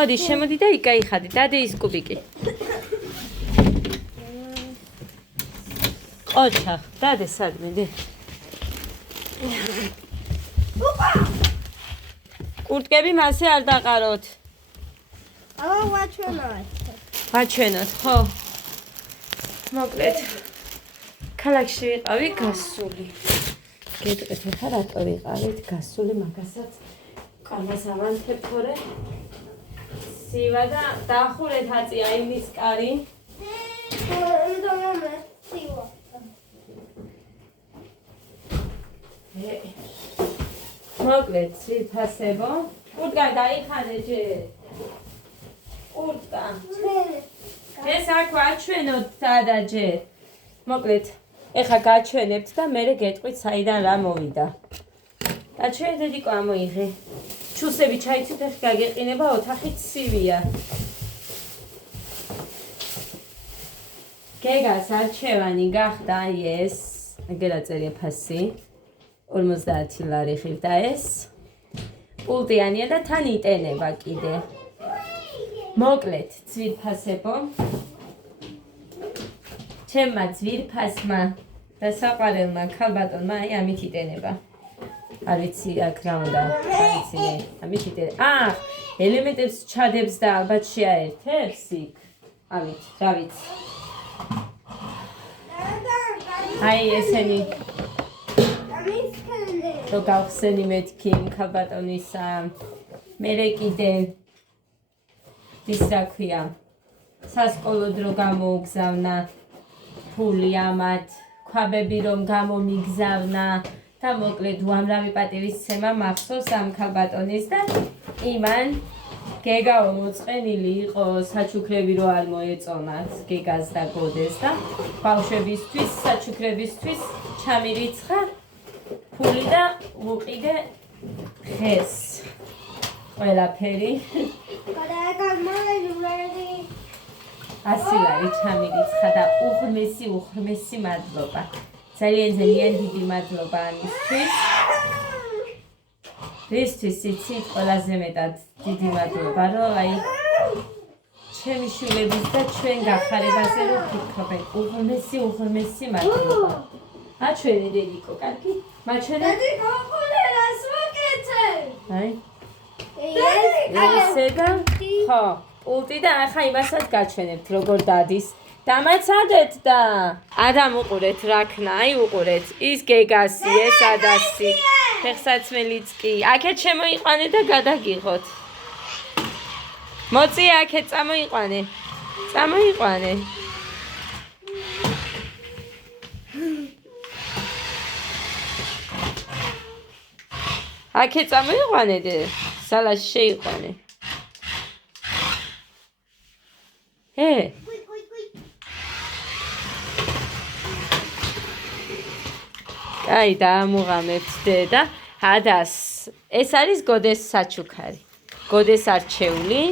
მოდი, შემოდი და იკაიხადი, დადე ის კუბიკი. ოჩახ, დადე სადმედი. კურტკები მასე არ დაყაროთ. ვაჩვენოთ, ხო. მოკლედ. ქალაქში ვიყავი გასული. გეტყვით ხა რატო ვიყავით გასული მაგასაც კამას ავანთებ თორე. სივა და დახურეთ აწი აი მის კარი. მოკლედ ძირფასებო. კურტკა დაიხადე ჯერ. კურტკა. ეს აქ ვაჩვენოთ სადა ჯერ. მოკლედ ეხა გაჩვენებთ და მერე გეტყვით საიდან რა მოვიდა. გაჩვენეთ დედიკო ამოიღე. ჩუსები ჩაიცით ეხ გაგეყინება ოთახით სივია. გეგას არჩევანი გახდა ეს. ეგერა წერია ფასი. 50 ლარი ხირდა ეს. პულტიანია და თან იტენება კიდე. მოკლედ ძვირფასებო. ჩემმა ძვირფასმა და საყვარელმა ქალბატონმა აი ამით იტენება. არ ვიცი აქ რა უნდა, არ ვიცი, ამით იტენება. ელემენტებს ჩადებს და ალბათ შეაერთებს იქ. ამით, რა ვიცი. აი ესენი. რო გავხსენი მეთქი ქალბატონისა. მერე კიდე ის რა ქვია. სასკოლო დრო გამოუგზავნა. ფული ამათ, ქვაბები რომ გამომიგზავნა და მოკლედ უამრავი პატივისცემა მახსოვს ამ ქალბატონის და იმან გეგაო მოწყენილი იყო საჩუქრები რო არ მოეწონათ გეგას და გოდეს და ბავშვებისთვის საჩუქრებისთვის ჩამირიცხა ფული და უყიდე დღეს ყველაფერი 100 ლარი ჩამირიცხა და უღრმესი მადლობა. ძალიან დიდი მადლობა ამისთვის. რისთვის იცით ყველაზე მეტად დიდი მადლობა, რომ აი ჩემი შვილების და ჩვენ გახარებაზე რომ ფიქრობენ. უღრმესი მადლობა. აჩვენე დედიკო, კარგი? მაჩვენე? დედიკო, ხოლე რას ვაკეთე? აი. ესე და ხო. პულტი და ახლა იმასაც გაჩვენებთ როგორ დადის. დამაცადეთ და ადამ უყურეთ რაქნა, აი უყურეთ. ის გეგასი, ეს ადასი. ფეხსაცმელიც კი. აქეთ შემოიყვანე და გადაგიღოთ. მოწი აქეთ წამოიყვანე. წამოიყვანე. აქეთ წამოიყვანე და სალაში შეიყვანე. აი დაამუღამებთ დედა ადას ეს არის გოდეს საჩუქარი გოდეს არჩეული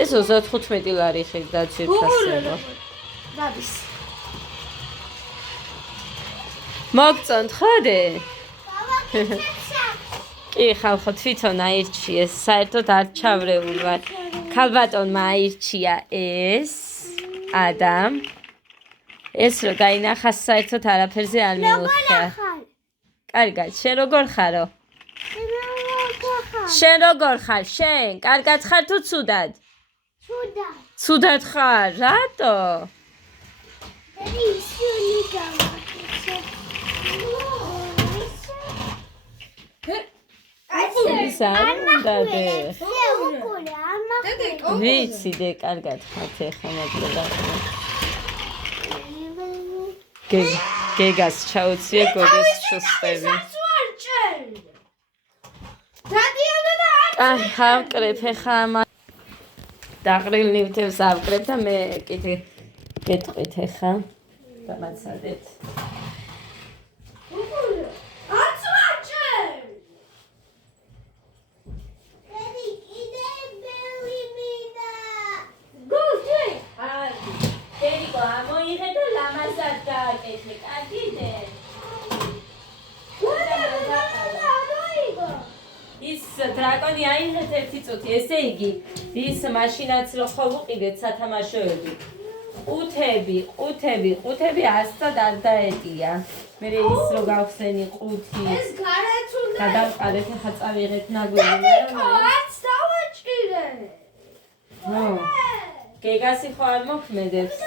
ეს 35 ლარი ხირდა ძირფასებო დადის მოგწონთ ხოდე კი ხალხო თვითონ აირჩიეს საერთოდ არ ჩავრეულ ვარ ქალბატონმა აირჩია ეს ადამ ეს რო დაინახა საერთოდ არაფერზე არ მიუხია. კარგად, შენ როგორ ხარო? შენ როგორ ხარ? შენ კარგად ხარ თუ ცუდად? ცუდად. ცუდად ხარ? რატო? ის არ უნდა დე. ვიცი დე კარგად ხართ ეხლა მოგდა. გეგას ჩაუციე გოდეს ჩუსტები. აი, ავკრებ ხა დაყრილ ნივთებს ავკრებ და მე კიდე გეტყვით ხა. დამაცადეთ. ლევანი აიღეთ ერთი წუთი, ესე იგი ის მაშინაც რო ხო ვუყიდეთ სათამაშოები. ყუთები 100-ად არ დაეტია. მე ის რო გავხსენი ყუთი. ეს გარეთ უნდა. გადავყარეთ, ახლა წავიღეთ ნაგველი, არც დავაჭირე. ნო. გეგასი ხო არ მოქმედებს?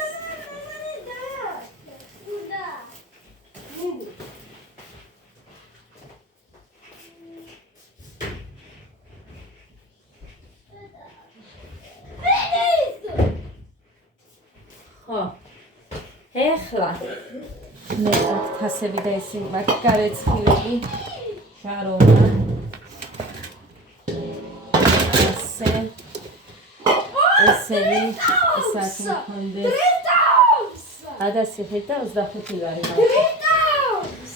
ხო. ეხლა მე აქ თასები და ისინი მაქვს გარეცხილები. შარონა. ესენი ესაკ მქონდეს. ადასიხეთ და 25 ლარი მაქვს.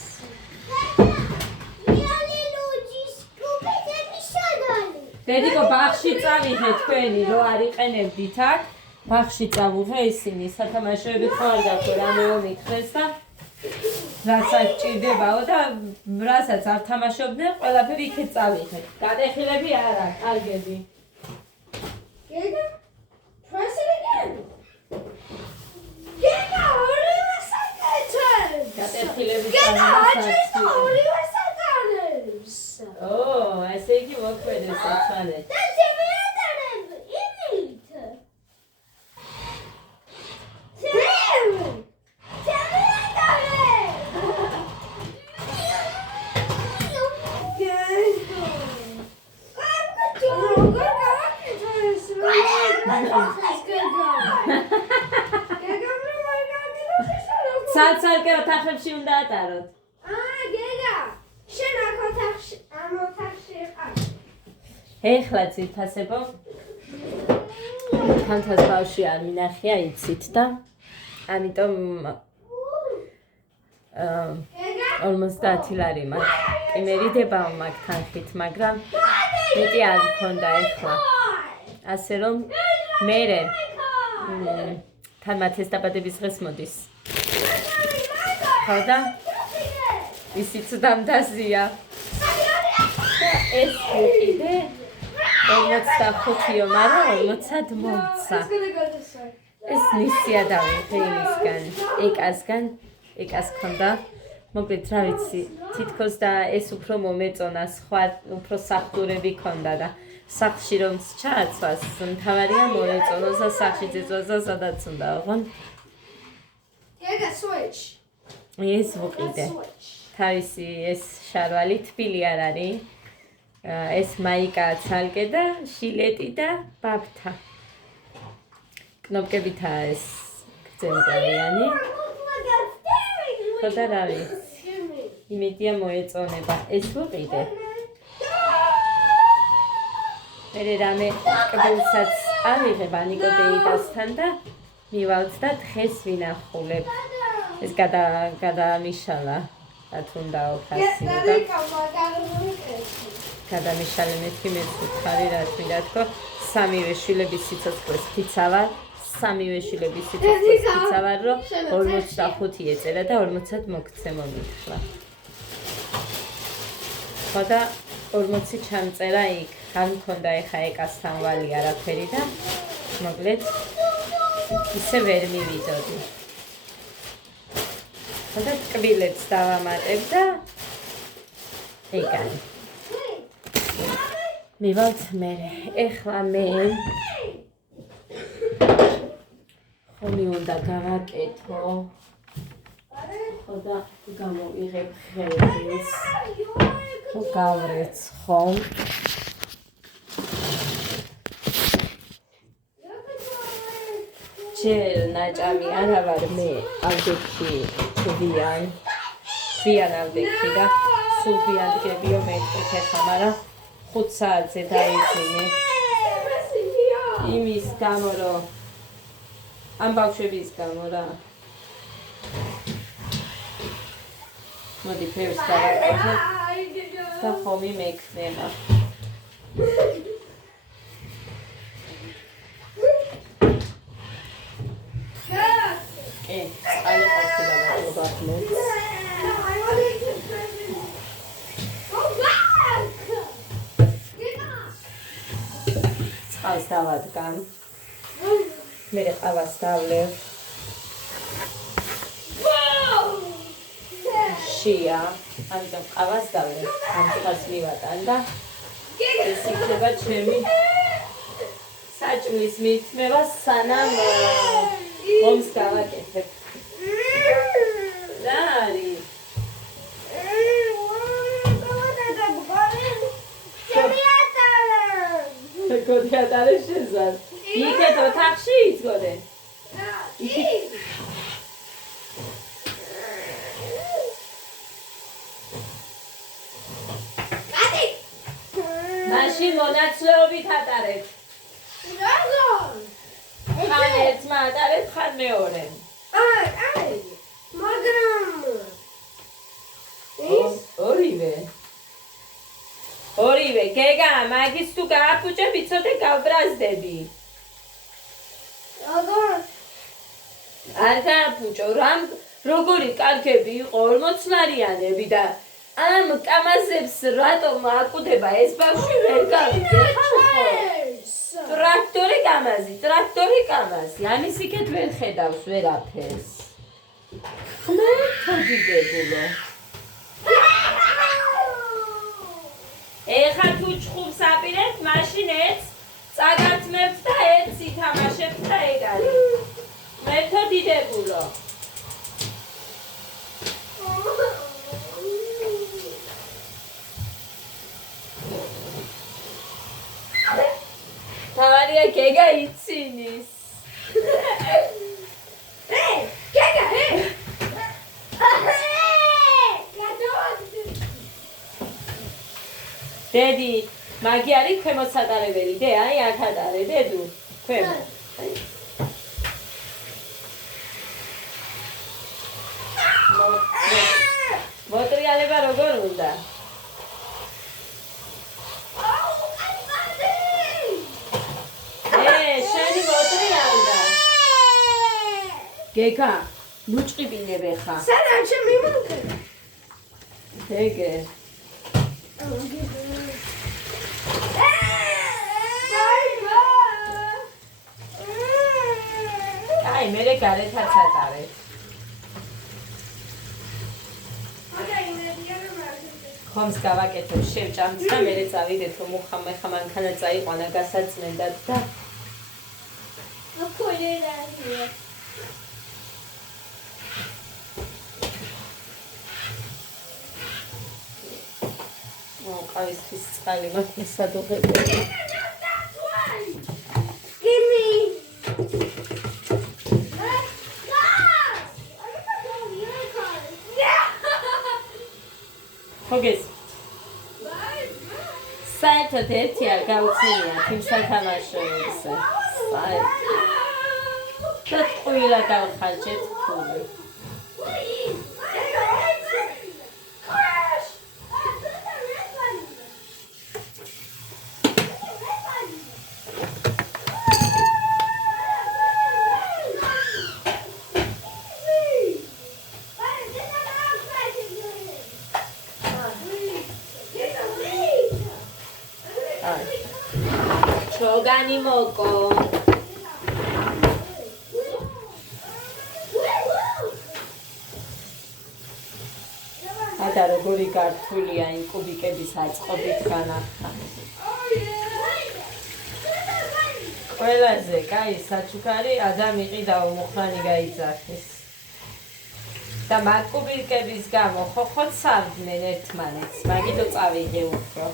დედიკო ბაღში წავიღე თქვენი რო არ იყენებდით აქ. ბაღში წავუღე ისინი სათამაშოები ხო არ გაქვე რამეო მითხრეს და რაც არ ჭირდებაო და რასაც არ თამაშობდნენ ყველაფერი იქეთ წავიღეთ. გადახილები არა, კარგები. გეგა? Press it again. გეგა, ორივე საკეთებს. გადახილები გეგა, აჭირდა ორივე საკეთებს. ო, ესე იგი მოქმედებს ერთმანეთს. და ჩემი ატარებ, იმით. ცალ-ცალკე ოთახებში უნდა ატაროთ. გეგა, შენ აქ ოთახში, ამ ოთახში იყავ. ეხლა ძირფასებო თანთას ბავშვი არ მინახია იცით და ამიტომ 50 ლარი მაქვს. კი მერიდებაო მაგ თანხით, მაგრამ მეტი არ მქონდა ეხლა. ასე რომ მერე თან მათეს დაბადების დღეს მოდის. ხო და ისიც დამდაზია. ეს კიდე 45-იო, მაგრამ 40-ად მომცა. ეს ნისია დავიღე იმისგან, ეკას ქონდა. მოკლედ რა ვიცი, თითქოს და ეს უფრო მომეწონა, სხვა უფრო საფტურები ქონდა და სახლში რომ ჩააცვას, მთავარია მოეწონოს და სახლში წიწვას და სადაც უნდა ოღონ. გეგა, switch. ეს ვუყიდე. თავისი ეს შარვალი თბილი არ არის. ეს მაიკა ცალკე და შილეტი და ბაბთა. კნოპკებითაა ეს გრძელყავიანი. ხო და რა ვიცი. იმედია მოეწონება. ეს ვუყიდე. მე რამე კბილსაც ავიღებ ანიკო დეიდასთან და მივალთ და დღეს ვინახულებ. ეს გადამიშალა. რა თუნდაო ხასი და გადამიშალე მეთქი მე ვუთხარი რა თქმა თქო სამივე შვილების სიცოცხლეს ფიცავარ სამივე შვილების სიცოცხლეს ფიცავარ რომ 45 ეწერა და 40-ად მოგცე მომითხრა ხო და 40 ჩამწერა იქ არ მქონდა ეხა ეკასთან ვალი არაფერი და მოკლედ ისე ვერ მივიდოდი ხო და კბილებს დავამატებ და ეგარი მივალთ მე ეხლა მე ხომი უნდა გავაკეთო ხო და გამოვიღებ ხელს ხო გავრეცხო ჯერ ნაჭამი არა ვარ მე ალდექი ვიან ალდექი და სულ ვიადგებიო მეტყვით ეხლა მაგრამ 5 საათზე დაიძინე იმის გამო რომ ამ ბავშვების გამო რა მოდი ფერს დავაკეთებ და ხომი მექნება კი წყალი ყოფილა მოგაბმოთ ყავს დავადგამ. მე ყავას დავლევ. შია, ამიტომ ყავას დავლევ. ამას მივატან და ეს იქნება ჩემი საჭმლის მithმევა სანამ ომს გავაკეთებ. რა არის? გოდიატარე შეზარ. იქეთ ოთახში იცგოდე. მაშინ მონაცვლეობით ატარეთ. ხან ერთმა ატარეთ, ხან მეორემ. მაგრამ ორივე, გეგა, მაგის თუ გააფუჭებ, იცოდე გავბრაზდები. არ გააფუჭო, როგორი კარგები იყო 40 ლარიანები და ამ კამაზებს რატომ აკუდება ეს ბავშვი ვერ გავიგე. ტრაქტორი კამაზი, ამის იქეთ ვერ ხედავს ვერაფერს. ხმეთოდინებულო. ეხა თუ ჩხუბს აპირებთ, მაშინ ერთს წაგართმევთ და ერთს ითამაშებთ და ეგ არის. მეთოდინებულო. თავარია გეგა იცინის. დედი, მაგი არის ქვემოთ სატარებელი, დე, აი აქ ატარე, დედუ, ქვემოთ. მოტრიალება როგორ უნდა? შენი მოტრიალდა. გეგა, ლუჭყიბინებ ეხა. სანამ შემიმოდგე. გეგე. აი, მე გარეთაც ატარებ. ხომს გავაკეთებ, შევჭამთ და მე წავიდეთ, რომ ხა მანქანა წაიყვანა გასაწმენდად და ყავისთვის წყალი მაქვს სადუღებელი. ხოგეს საერთოდ ერთი არ გავცინიათ იმ სათამაშოებზე. და ყველა გავხარჯეთ ფული. ჩოგანი მოკო. და როგორი გართულია იმ კუბიკების აწყობით განახა. ყველაზე კაი საჩუქარი ადამი ყიდაო მუხრანი გაიძახეს. და მაგ კუბიკების გამო ხო ცავდნენ ერთმანეთს, მაგითო წავიღე უფრო.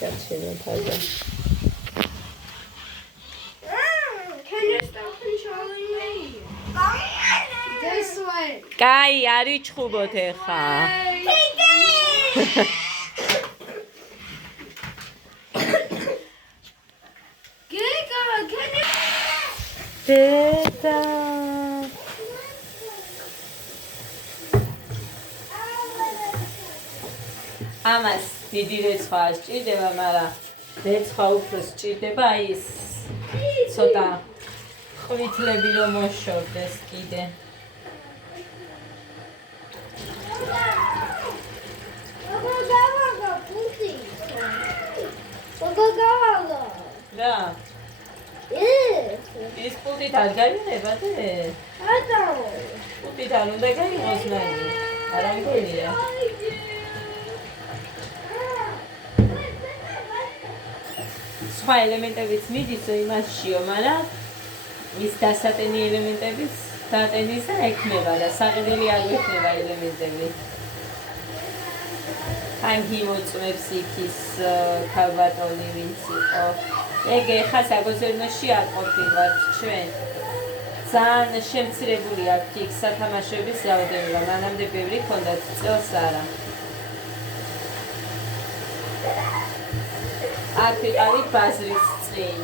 Gotcha, Taja. Can you stop controlling me? This way. Kai, ari chkhubot ekha. Giga, can you? Teta. Amas. დიდი რეცხვა სჭირდება, მაგრამ რეცხვა უფრო სჭირდება ის ცოტა ყვითლები რომ მოშორდეს კიდე. ის პულტით არ გაიღებადე? არა. პულტით არ უნდა გაიღოს მაინც. არა მგონია. სხვა ელემენტებიც მიდისო იმასშიო, მაგრამ ის დასატენი ელემენტების დატენის და ექნება და საყიდელი არ ექნება ელემენტები. ან გიმოწმებს იქ ის ქალბატონი ვინც იყო. ეგ ეხა საგოზერნოში არ ყოფილვართ ჩვენ. ძალიან შემცირებული აქვს იქ სათამაშოების რაოდენობა, მანამდე ბევრი ჰქონდათ, წელს არა. აქ ვიყავით ბაზრის წინ.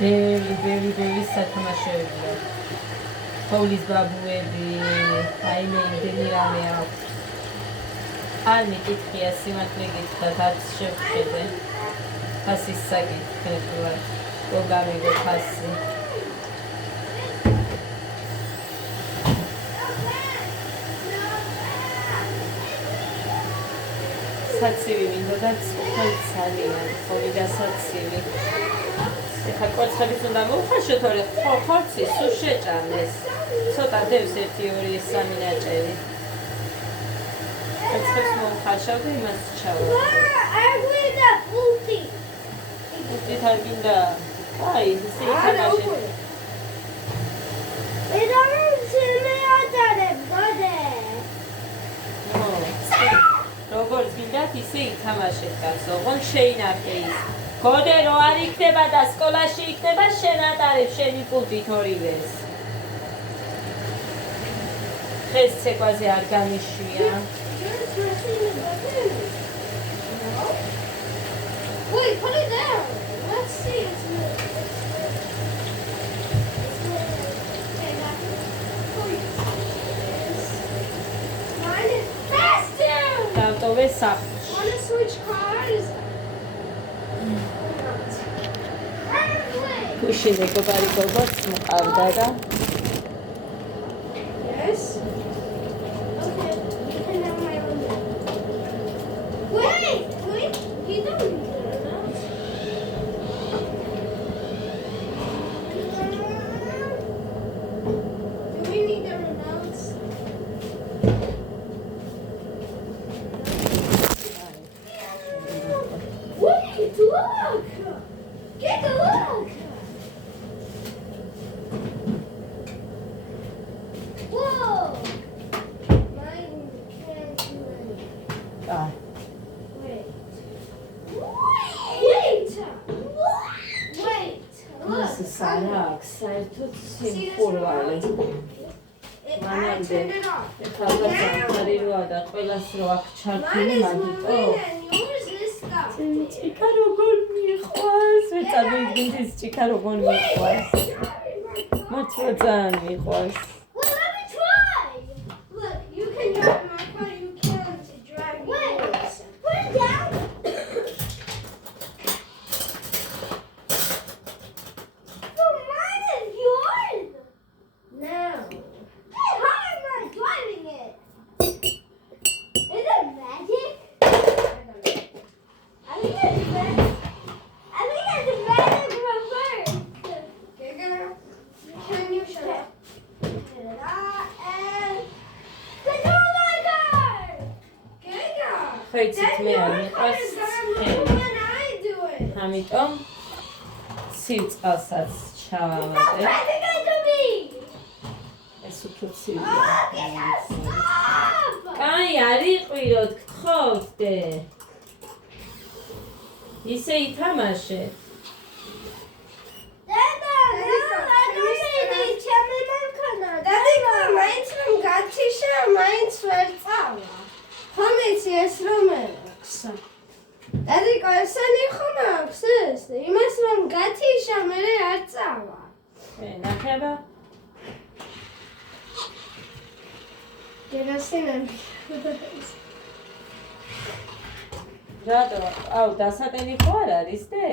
ბევრი სათამაშოებია. თოვლის ბაბუები, აი მე იმდენი რამე აქვს. არ მიკითხია სიმართლე გითხრათ, არც შევხედე. ფასის საკითხი ვარ. გოგამიგო ფასი. საცივი მინდოდა წყალ ძალიან, ხოლმე და საცივი. ეხა კვერცხების უნდა მოვხარშო, თორე ხორცი სულ შეჭამდეს. ცოტა დევს 1, 2, 3 ნაჭერი. კვერცხებს მოვხარშავ და იმას ჩავა. არ გვინდა პულტი. პულტით არ გინდა? აი, ისე ითამაშე. როგორც გინდათ ისე ითამაშეთ კაცო, ოღონდ შეინახე ის. გოდე რო არ იქნება და სკოლაში იქნება, შენ ატარებ შენი პულტით ორივეს. დღეს ცეკვაზე არ გამიშვია. Wait, put it down. Let's see. It's moving. Okay, mine is faster. დავტოვე სახლში. Wanna switch cars? გუშინ მეგობარი გოგოც მყავდა და Yes. Okay, you can have my own. Wait, you don't need it now. Do we need the remotes? Wait, look! Get a look! Whoa! Mine can't do anything. აი Wait. Wait! მას Look! არა აქვს საერთოდ See this სიმხურვალი. I მანამდე turned it off. ეხლა ძაღლი როა და ყველას რო აქ Mine ჩართული is მაგიტო. moving and yours is stuck. ჭიქა როგორ მიყვარს, ვერ წამოიდგინეთ ის ჭიქა როგორ მიყვარს. მოთრო ძალიან მიყვარს. Well, let me try. Look, you can drive my car. You can't drive yours. Put it down. So mine is yours. No. Hey, how am I driving it? Is it magic? I think it's magic. I think it's magic reverse. Giga, can you shut up? And control my car. Giga. ხეიცით მე არ Then your car მიყვარს is gonna ხე. move when I do it. ამიტომ სივწყალსაც Stop ჩავავადე. pressing into me. ეს უფრო ცივია. Oh, Giga, stop. კაი, არ იყვიროთ, გთხოვდე. ისე ითამაშე. Dada, Daddy, მაინც რომ გათიშა, მაინც ვერ წავა. ხომიცი ეს რომ აქვს. Daddy, ესენი ხომ აქვს ეს? იმას რომ გათიშა, მე არ წავა. ნახება? გერასინები. რატო? აუ, დასატენი ხო არ არის დე?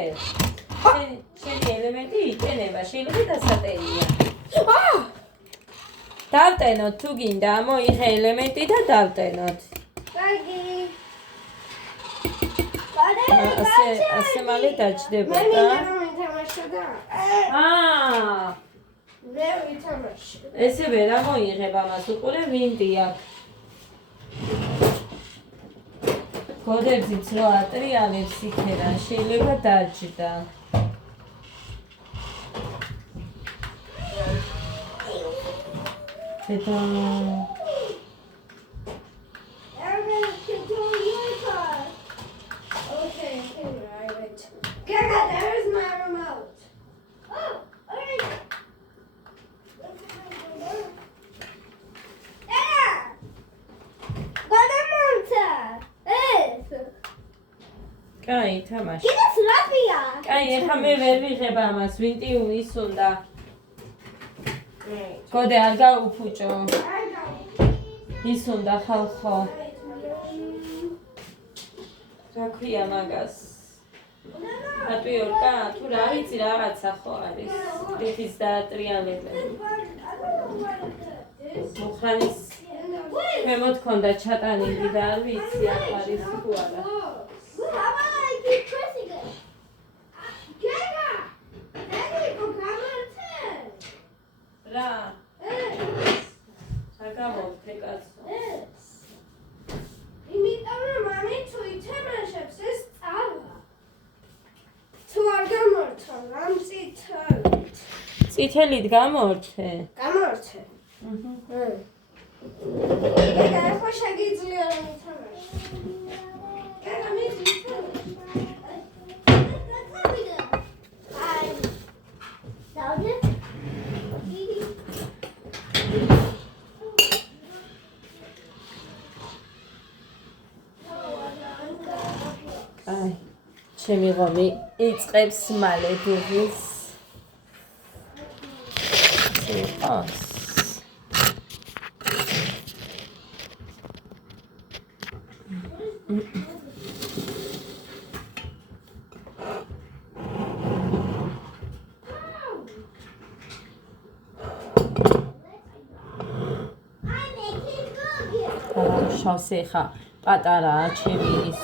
შენი ელემენტი იყენება, შეიძლება დასატენია. დავტენოთ თუ გინდა, მოიღე ელემენტი და დავტენოთ. კარგი. ასე მალე დაჯდება მე და მინდა რომ ითამაშო ესა და მე ვითამაში. ესე ვერ ამოიღებ ამას, უყურე ვინტი აქ. გოდებზიც რო ატრიალებს იქერან, შეიძლება დაჯდა. Teta. Okay, right. Gaga, there's my remote. Oh, alright. There. Got a monster. კაი, თამაში. კიდეც რაფია? კაი, ეხლა მე ვერ ვიღებ ამას, ვინტი ის უნდა. გოდე არ გაუფუჭო. ის უნდა ხალხო. რა ქვია მაგას? ატვიორკა, თუ რა ვიცი რაღაცა ხო არის. რითიც დაატრიალებენ. მოხრანის მემოთ ქონდა ჩატანილი და არ ვიცი აქ არის თუ არა. რა? რა გამოვთე კაცო? იმიტომ რომ მამი თუ ითამაშებს ეს წავა. თუ არ გამორთო, ამ წითელით. წითელით გამორთე? გამორთე. გეგა, ეხლა შეგიძლია რომ ითამაშო. გეგა, მიდი ითამაშო. აი. დავდე? აი, ჩემი ღომი იწყებს მალე დუღილს. სიყავს. შავსე ხა პატარაა ჩემი ის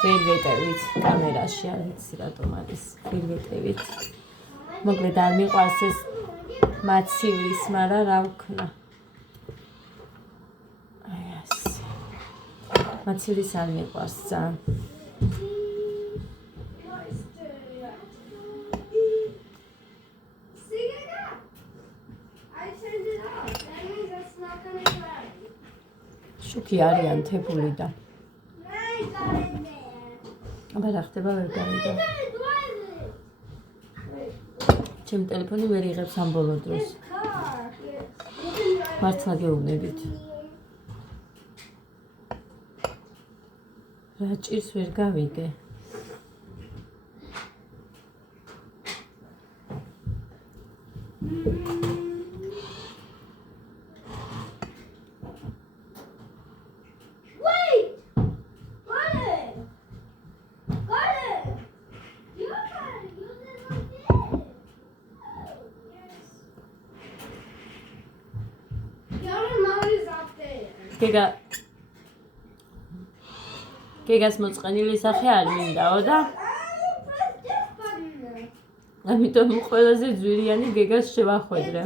ველვეტევით კამერაში არ ვიცი რატომ არის ველვეტევით მოკლედ არ მიყვარს ეს მაცივრის მაგრამ რა ვქნა აი ასე მაცივრის არ მიყვარს ძალიან შუქი არიან თებული და აბა რა ხდება ვერ გავიგე ჩემი ტელეფონი ვერ იღებს ამ ბოლო დროს მართლა გეუბნებით რა ჭირს ვერ გავიგე გეგას მოწყენილი სახე არ მინდაო და ამიტომ ყველაზე ძვირიანი გეგას შევახვედრე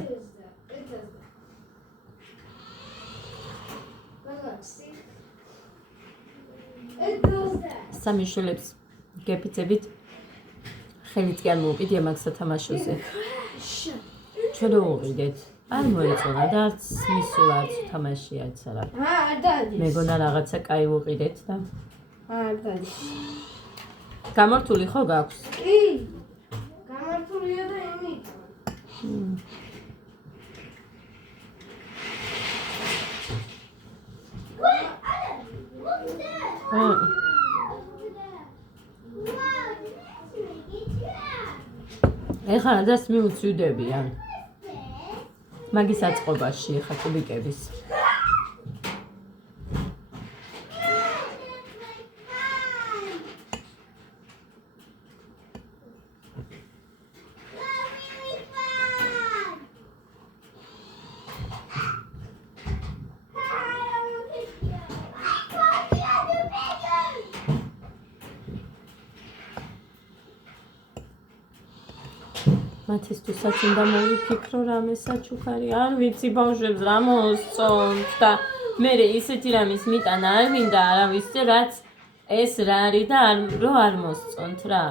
სამი შვილებს გეფიცებით ხელით კი არ მოვყიდია მაგ სათამაშოზე ჩვენ ვუყიდეთ არ მოეწონა და არც მისულ არც თამაში არც არა. არ დადის. მეგონა რაღაცა კაი ვუყიდეთ და არ დადის. გამართული ხო გაქვს? კი. გამართულია და იმით. ეხლა რას მიუწვდებიან? მაგის აწყობაში ხა კუბიკების მათისთვისაც უნდა მოვიფიქრო რამე საჩუქარი. არ ვიცი ბავშვებს რა მოსწონთ და მე ისეთი რამის მიტანა არ მინდა არავის რაც ეს რა არის და არ მოსწონთ რა.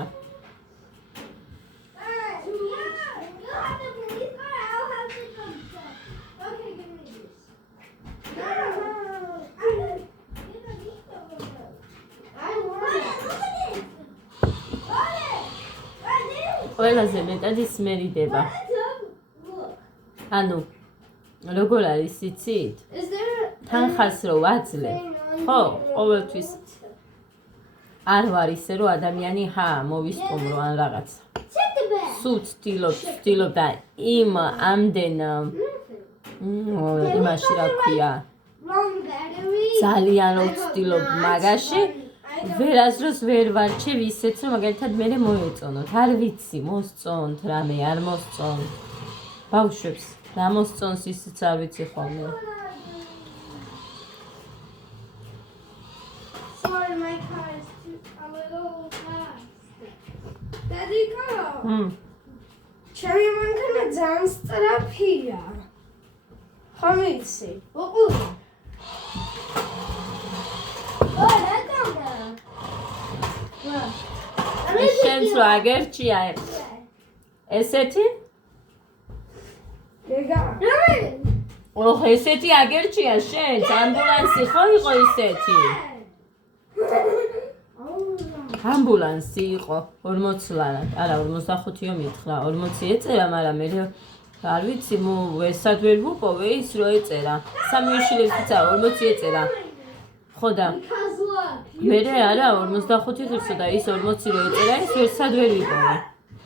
ყველაზე მეტად ისმერიდება. ანუ როგორ არის იცით? თანხას რო ვაძლევ, ხო, ყოველთვის არ ვარ ისე რომ ადამიანი მოვისტუმრო ან რაღაცა. სულ ვცდილობ და იმ ამდენ იმაში რა ქვია ძალიან რო ვცდილობ მაგაში ვერასდროს ვერ ვარჩევ ისეც რომ მაგალითად მე მოეწონოთ. არ ვიცი მოსწონთ რამე არ მოსწონთ. ბავშვებს რა მოსწონს ისიც არ ვიცი ხოლმე. Sorry, my car is a little fast. Daddy, go. ჩემი მანქანა ძალიან სწრაფია. ხომ იცი? უყურე. შენც რა აგერჩია ესეთი? გეგა. ესეთი აგერჩია შენც ამბულანსი ხო იყო ისეთი? ამბულანსი იყო 40 ლარად. არა 45-ო მითხრა. 40 ეწერა, მაგრამ მე არ ვიცი ვესად ვერ ვუპოვე ის რო ეწერა. სამი შილებსა 40 ეწერა. ხო და მე არა 45 ღირსო და ის 40 რო ეწერა ის ვერსად ვერ ვიპოვე.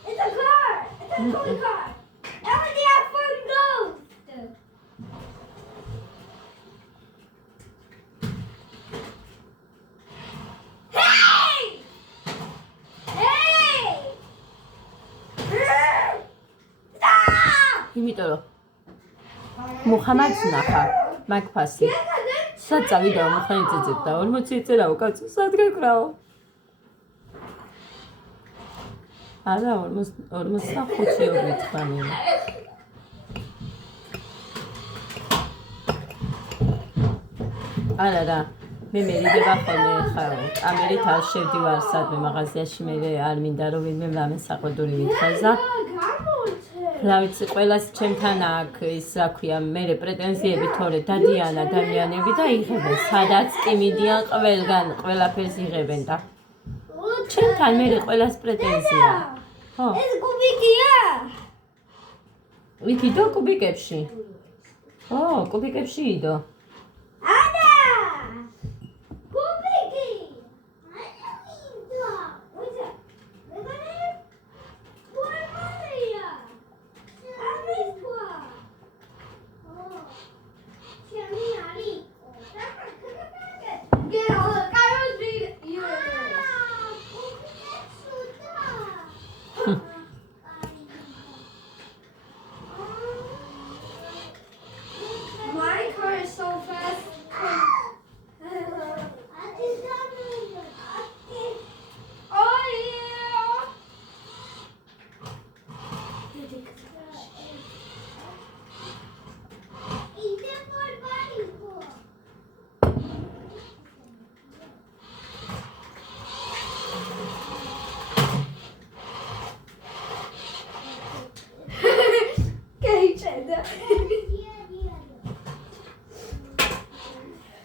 It's a car. It's a cool car. Everything has fun goes. Hey! Hey! Stop! იმიტომ რომ მუხამადს ნახა მაგფასი. სად წავიდა მუხანი წეწეთ და 40 ეწერაო კაცო სად გეკრავო? არა 45-ო გითხრა მე. არა რა მე მერიდება ხოლმე ხა კამერით არ შევდივარ სადმე მაღაზიაში მე არ მინდა რომ ვინმე რამე საყდური მითხეს და რა ვიცი ყველას ჩემთან აქ ის რა ქვია მე პრეტენზიები თორე დადიან ადამიანები და იღებენ სადაც კი მიდიან ყველგან ყველაფერს იღებენ და ჩემთან მე ყველას პრეტენზია. ხო ეს კუბიკია. ვიქიდო კუბიკებში. ო კუბიკებში იდო. ადა! კუბიკი! ადა ვიდო. უცა. მეგონი? ვარმარია. ამისკვა. ო. ჩემი არის. Get all the guys read you. My car is so fast. Oh yeah.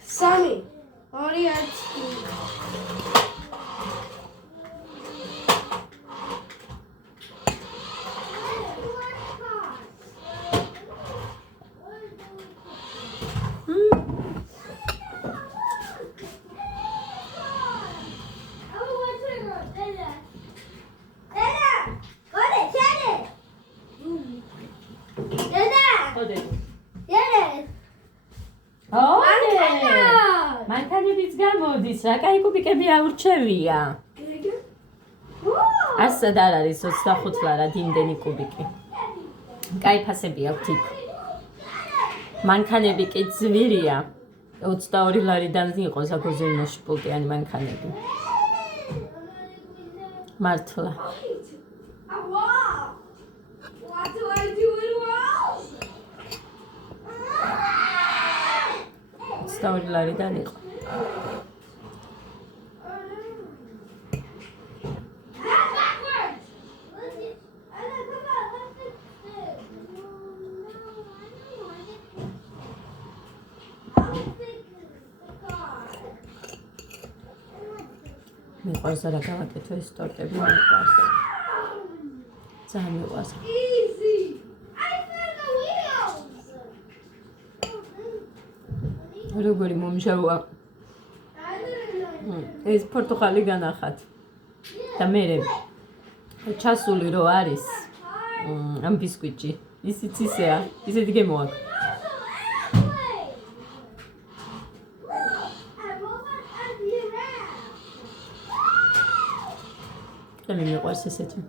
Sammy, oriachi. მანქანებიც გამოდის, რა კაი კუბიკები აურჩევია. ასად არ არის 25 ლარად იმდენი კუბიკი. კაი ფასები აქვთ იქ. მანქანები კი ძვირია. 22 ლარიდან იყო ზაგოზინოში პულტიანი მანქანები. მართლა. 22 ლარიდან იყო. მიყვარს რა გავაკეთო ეს ტორტები მიყვარს. ძალიან მიყვარს. როგორი მომჟავა. ეს პორტუგალი განახათ. და მე ჩასული რო არის ამ ბისკვიტში. ისიც ისეა, ისეთი გემოაქვს. და მე მიყვარს ესეთი.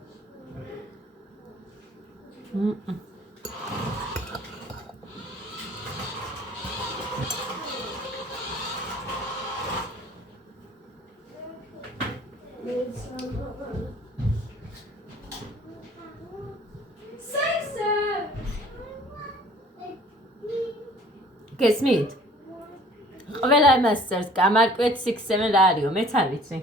გესმით? ყველა იმას წერს, გამარკვეთ 6-7 რა არისო, მეც არ ვიცი.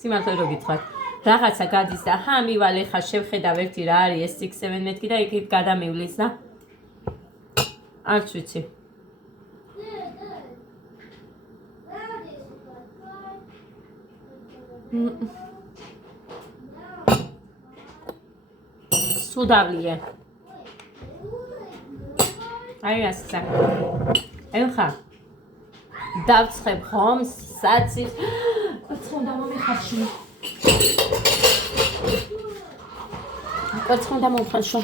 სიმართლე რო გითხრათ. რაღაცა გადის და ამივალ ეხა შევხედავ ერთი რა არის ეს 6-7 მეთქი და იქით გადამივლის და არც ვიცი. სუდავლია. აი ასე. ეხა დავცხებ ხომ საცის. ოცხონდა მომიხარში. ოცხონდა მომხარშო.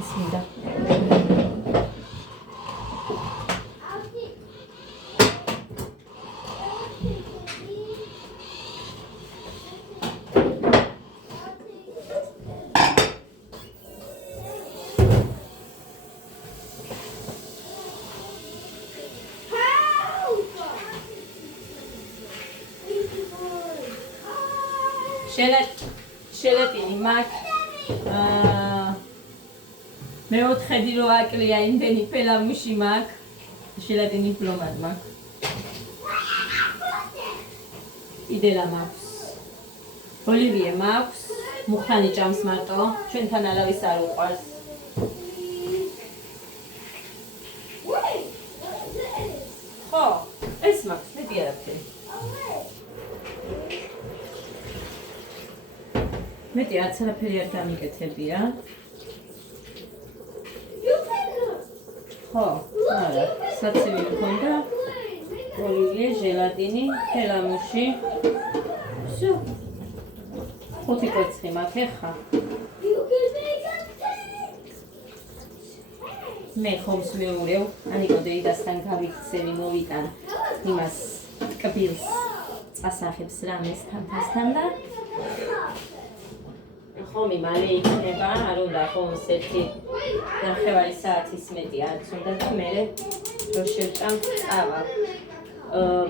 ისმინდა. შელეტინი მაქვს მეოთხედი რო აკლია იმდენი პელამუში მაქვს შელეტინი პლომად მაქვს იდელა მაქვს ოლივიე მაქვს მუხანი ჭამს მარტო ჩვენთან არავის არ უყვარს ხო ეს მაქვს მეტი არაფერი მეტი არც არაფერი არ გამიკეთებია. ხო, არა, საცივი მქონდა, ოლივიე, ჟელატინი, ფელამუში. всё. 5 კვერცხი მაქვს ეხა. მე ხომს მეურევ, ანიკო დეიდასთან გავიქცევი მოვიტან იმას კბილს წასახებს რამეს თანთან და ხომი მალე იქნება, არ უნდა ხომს ერთი ნახევარი საათის მეტი არც უნდა და მე რო შევჭამ წავა.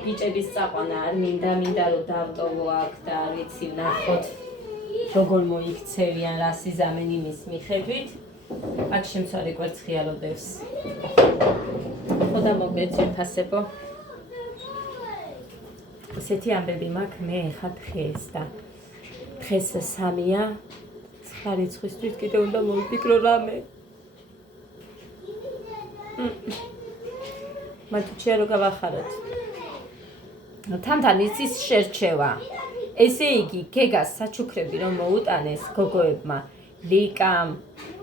ბიჭების წაყვანა არ მინდა რომ დავტოვო აქ და არ ვიცი ვნახოთ როგორ მოიქცევიან რა სიზამენ იმის მიხედვით. აქ შემცვარი კვერცხი ალოდებს. ხო და მოგეცემ ფასებო. ესეთი ამბები მაქვს მე ხა დღეს და დღეს 3-ია. რიცხვისთვის კიდე უნდა მოვიფიქრო რამე. მათუჩია რო გავახაროთ. თამთან იცის შერჩევა. ესე იგი, გეგას საჩუქრები რომ მოუტანეს გოგოებმა, ლიკამ,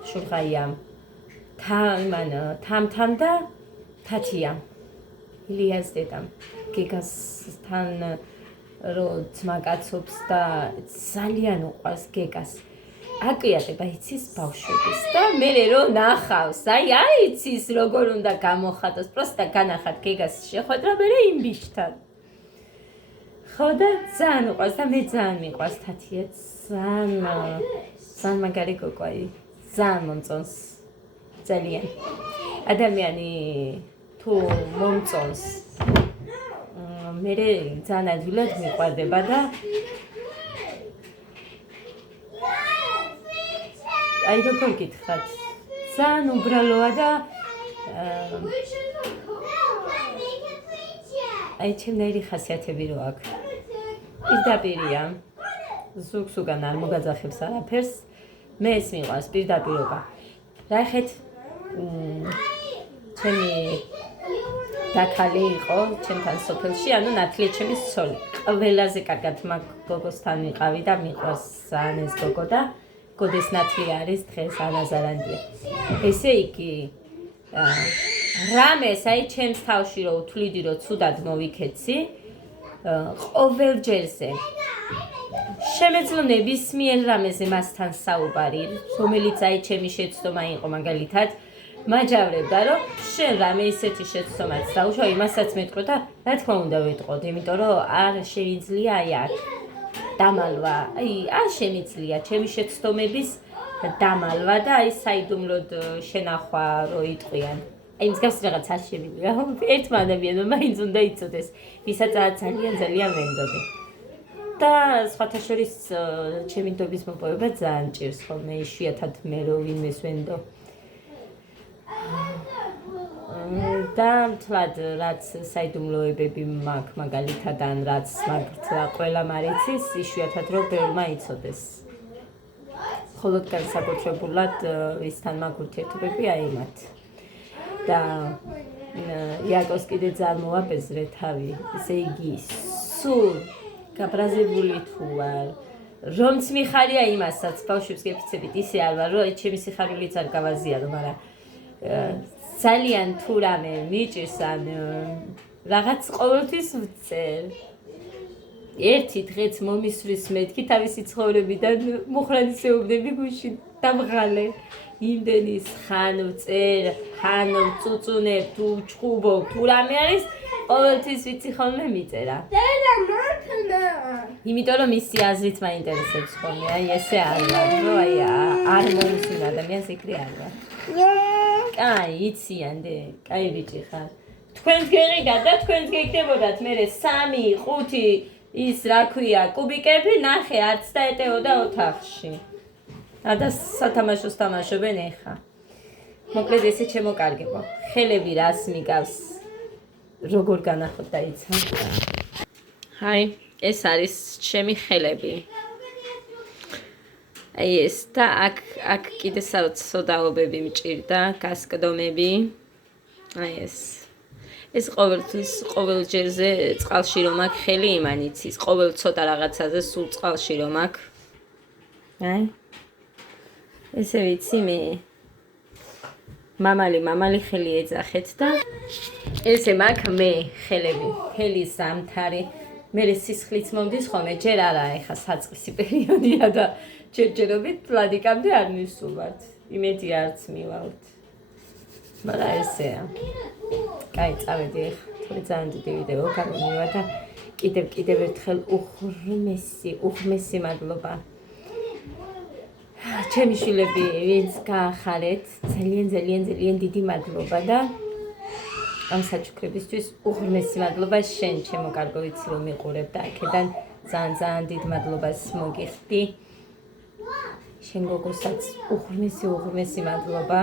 შურღაიამ, თამთან და თათიამ. ილიას დედამ. გეგასთან რო ძმაკაცობს და ძალიან უყვარს გეგას. აკიატება იცის ბავშვების და მე რომ ნახავს, აი იცის როგორ უნდა გამოხატოს, პროსტა განახატ გეგას შეხვედრა მე იმ ბიჭთან. ხო და ძალიან უყვარს და მე ძალიან მიყვარს თათია, ძალიან მაგარი გოგოა, ძალიან მომწონს. ძალიან. ადამიანი თუ მომწონს, მე ძალიან ადვილად მიყვარდება და აი როგორ გითხრათ, ძალიან უბრალოა და აი ჩემნაირი ხასიათები რო აქვს. პირდაპირია. ზოგს უგან არ მოგაძახებს არაფერს. მე ეს მიყვარს პირდაპირობა. რაიხეთ ჩემი დაქალი იყო ჩემთან სოფელში, ანუ ნათლია ჩემი ცოლი. ყველაზე კარგად მაგ გოგოსთან ვიყავი და მიყვარს ძალიან ეს გოგო და გოდეს ნათლი არის დღეს ანაზარანდია. ესე იგი რამეს აი ჩემს თავში რო უთვლიდი რომ ცუდად მოვიქეცი ყოველ ჯერზე შემეძლო ნებისმიერ რამეზე მასთან საუბარი, რომელიც აი ჩემი შეცდომა იყო მაგალითად მაჯავრებდა რომ შენ რამე ისეთი შეცდომაც დაუშვა იმასაც მეტყო და რა თქმა უნდა ვეტყოდი, იმიტომ რომ არ შეიძლება აი აქ დამალვა, აი არ შემიძლია ჩემი შეცდომების დამალვა და აი საიდუმლოდ შენახვა რო იტყვიან. აი მსგავს რაღაც არ შემიძლია. ერთმა ადამიანმა მაინც უნდა იცოდეს, ვისაც ძალიან ვენდობი. და სხვათა შორის ჩემი ნდობის მოპოვება ძალიან ჭირს ხოლმე, იშვიათად მე რო ვინმეს ვენდო. და მთლად რაც საიდუმლოებები მაქვს მაგალითად ან რაც მაგრთლა ყველა მარიცის იშვიათად რომ ბევრმა იცოდეს. მხოლოდ განსაკუთრებულად ვისთან მაქვს ურთიერთობები აი მათ. და იაკოს კიდე ძალიან მოაპეზრე თავი, ესე იგი სულ გაბრაზებული თუ არ რომც მიხარია იმასაც ბავშვებს გეფიცებით ისე არ ვარ რომ ჩემი სიხარულიც არ გავაზიარო, მაგრამ ძალიან თუ რამე მიჭირს ან რაღაც ყოველთვის ვწერ. ერთი დღეც მომისვრის მეთქი თავისი ცხოვრებიდან მოხრანისეობდები გუშინ დამღალე. იმდენის ხან ვწერ, ხან ვწუწუნებ, თუ ვჭყუბობ, თუ რამე არის, ყოველთვის ვიცი ხოლმე მიწერა. იმიტომ რომ მისი აზრით მაინტერესებს ხოლმე, აი ესე არ ვარ, რომ აი არ მომისვენ ადამიანს ეგრე არ ვარ. კაი, იციანდე, კაი ბიჭი ხარ. თქვენს გეღიგათ და თქვენს გეკდებოდათ მერე 3-5 ის რა ქვია, კუბიკები ნახე არც დაეტეოდა ოთახში. და სათამაშოს თამაშობენ ეხა. მოკლედ ესე ჩემოკარგებო. ხელები რას მიგავს? როგორ განახოთ დაიცა? აი, ეს არის ჩემი ხელები. აი ეს და აქ კიდე სოდაობები მჭირდა, გასკდომები. აი ეს. ეს ყოველთვის ყოველ ჯერზე წყალში რომ აქ ხელი იმანიცის, ყოველ ცოტა რაღაცაზე სულ წყალში რომ აქ. აი. ესე ვიცი მე. მამალი ხელი ეძახეთ და ესე მაქვს მე ხელები, ხელის ზამთარი. მე სისხლიც მომდის ხოლმე, ჯერ არა ეხა საწყისი პერიოდია და ჯერჯერობით ლადიკამდე არ მივსულვართ. იმედი არც მივავთ. მაგრამ ესეა. კაი, წავედი ეხა. თორე ძალიან დიდი ვიდეო გამომივა და კიდევ ერთხელ უღმესი მადლობა. ჩემი შვილები, ვინც გაახარეთ, ძალიან დიდი მადლობა და ამ საჩუქრებისთვის უღმესი მადლობა შენ ჩემო კარგო ვიცი რომ მიყურებ და აქედან ძალიან დიდ მადლობას მოგიხდი. შენ გოგოსაც უღმესი მადლობა.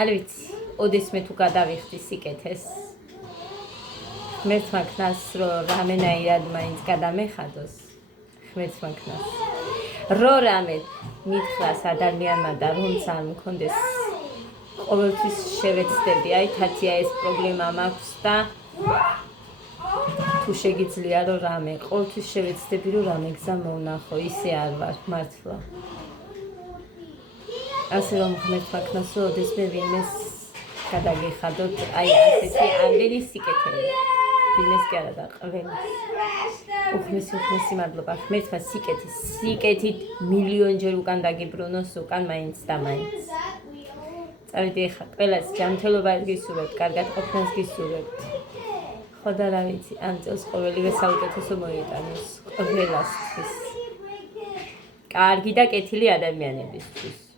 არ ვიცი, ოდესმე თუ გადავიხდი სიკეთეს. ღმერთმა ქნას რომ რამენაირად მაინც გადამეხადოს. ღმერთმა ქნას. რო რამე მითხრას ადამიანმა და რომც არ მქონდეს ყოველთვის შევეცდები, აი თათია ეს პრობლემა მაქვს და თუ შეგიძლია რომ რამე ყოველთვის შევეცდები რომ რამე გზა მოვნახო, ისე არ ვარ მართლა. ასე რომ ღმერთმა ქნას რომ ოდესმე ვინმეს გადაგეხადოთ, აი ასეთი ამდენი სიკეთე. ვინმეს კი არა და ყველას. უღმესი მადლობა. ღმერთმა სიკეთით მილიონჯერ უკან დაგიბრუნოს, უკან მაინც და მაინც. წავედი ახლა ყველას ჯანმრთელობას გისურვებთ, კარგად ყოფნას გისურვებთ. ხო და რა ვიცი, ამ წელს ყოველივე საუკეთესო მოიტანოს ყველასთვის. კარგი და კეთილი ადამიანებისთვის.